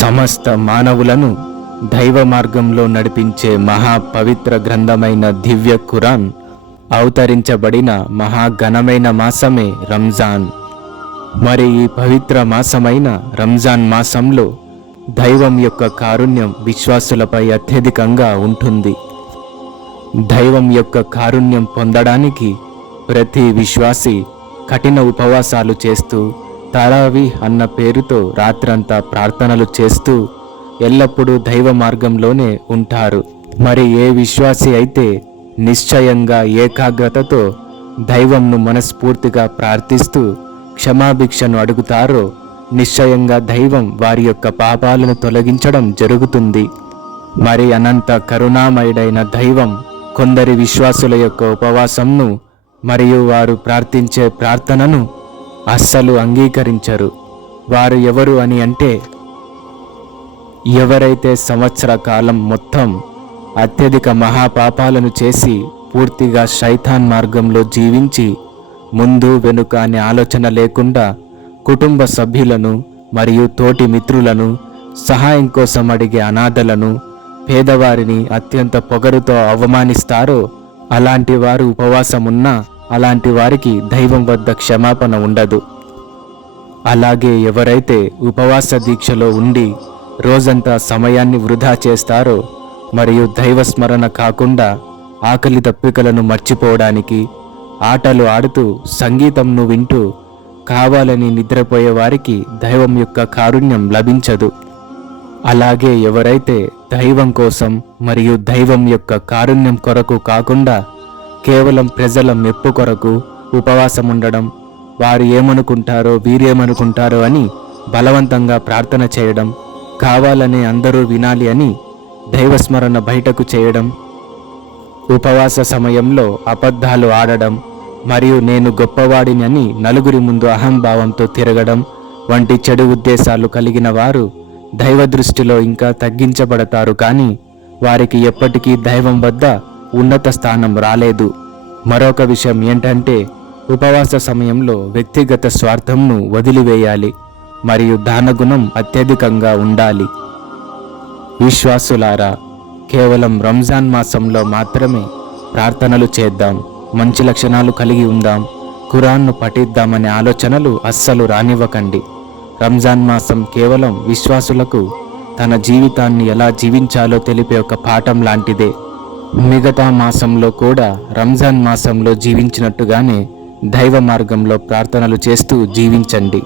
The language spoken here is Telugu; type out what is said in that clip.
సమస్త మానవులను దైవ మార్గంలో నడిపించే మహా పవిత్ర గ్రంథమైన దివ్య ఖురాన్ అవతరించబడిన మహాఘనమైన మాసమే రంజాన్. మరి ఈ పవిత్ర మాసమైన రంజాన్ మాసంలో దైవం యొక్క కారుణ్యం విశ్వాసులపై అత్యధికంగా ఉంటుంది. దైవం యొక్క కారుణ్యం పొందడానికి ప్రతి విశ్వాసి కఠిన ఉపవాసాలు చేస్తూ తరావి అన్న పేరుతో రాత్రంతా ప్రార్థనలు చేస్తూ ఎల్లప్పుడూ దైవ మార్గంలోనే ఉంటారు. మరి ఏ విశ్వాసి అయితే నిశ్చయంగా ఏకాగ్రతతో దైవంను మనస్ఫూర్తిగా ప్రార్థిస్తూ క్షమాభిక్షను అడుగుతారో నిశ్చయంగా దైవం వారి యొక్క పాపాలను తొలగించడం జరుగుతుంది. మరి అనంత కరుణామయుడైన దైవం కొందరి విశ్వాసుల యొక్క ఉపవాసంను మరియు వారు ప్రార్థించే ప్రార్థనను అస్సలు అంగీకరించరు. వారు ఎవరు అని అంటే ఎవరైతే సంవత్సర కాలం మొత్తం అత్యధిక మహాపాపాలను చేసి పూర్తిగా శైతాన్ మార్గంలో జీవించి ముందు వెనుక అనే ఆలోచన లేకుండా కుటుంబ సభ్యులను మరియు తోటి మిత్రులను సహాయం కోసం అడిగే అనాథలను పేదవారిని అత్యంత పొగరుతో అవమానిస్తారో అలాంటి వారు ఉపవాసమున్నా అలాంటి వారికి దైవం వద్ద క్షమాపణ ఉండదు. అలాగే ఎవరైతే ఉపవాస దీక్షలో ఉండి రోజంతా సమయాన్ని వృధా చేస్తారో మరియు దైవస్మరణ కాకుండా ఆకలి తప్పికలను మర్చిపోవడానికి ఆటలు ఆడుతూ సంగీతంను వింటూ కావాలని నిద్రపోయే వారికి దైవం యొక్క కారుణ్యం లభించదు. అలాగే ఎవరైతే దైవం కోసం మరియు దైవం యొక్క కారుణ్యం కొరకు కాకుండా కేవలం ప్రజల మెప్పు కొరకు ఉపవాసం ఉండడం వారు ఏమనుకుంటారో వీరేమనుకుంటారో అని బలవంతంగా ప్రార్థన చేయడం కావాలనే అందరూ వినాలి అని దైవస్మరణ బయటకు చేయడం ఉపవాస సమయంలో అబద్ధాలు ఆడడం మరియు నేను గొప్పవాడిని అని నలుగురి ముందు అహంభావంతో తిరగడం వంటి చెడు ఉద్దేశాలు కలిగిన వారు దైవ దృష్టిలో ఇంకా తగ్గించబడతారు కానీ వారికి ఎప్పటికీ దైవం వద్ద ఉన్నత స్థానం రాలేదు. మరొక విషయం ఏంటంటే ఉపవాస సమయంలో వ్యక్తిగత స్వార్థంను వదిలివేయాలి మరియు దానగుణం అత్యధికంగా ఉండాలి. విశ్వాసులారా కేవలం రంజాన్ మాసంలో మాత్రమే ప్రార్థనలు చేద్దాం మంచి లక్షణాలు కలిగి ఉందాం ఖురాన్ను పఠిద్దామనే ఆలోచనలు అస్సలు రానివ్వకండి. రంజాన్ మాసం కేవలం విశ్వాసులకు తన జీవితాన్ని ఎలా జీవించాలో తెలిపే ఒక పాఠం లాంటిదే. మిగతా మాసంలో కూడా రంజాన్ మాసంలో జీవించినట్టుగానే దైవ మార్గంలో ప్రార్థనలు చేస్తూ జీవించండి.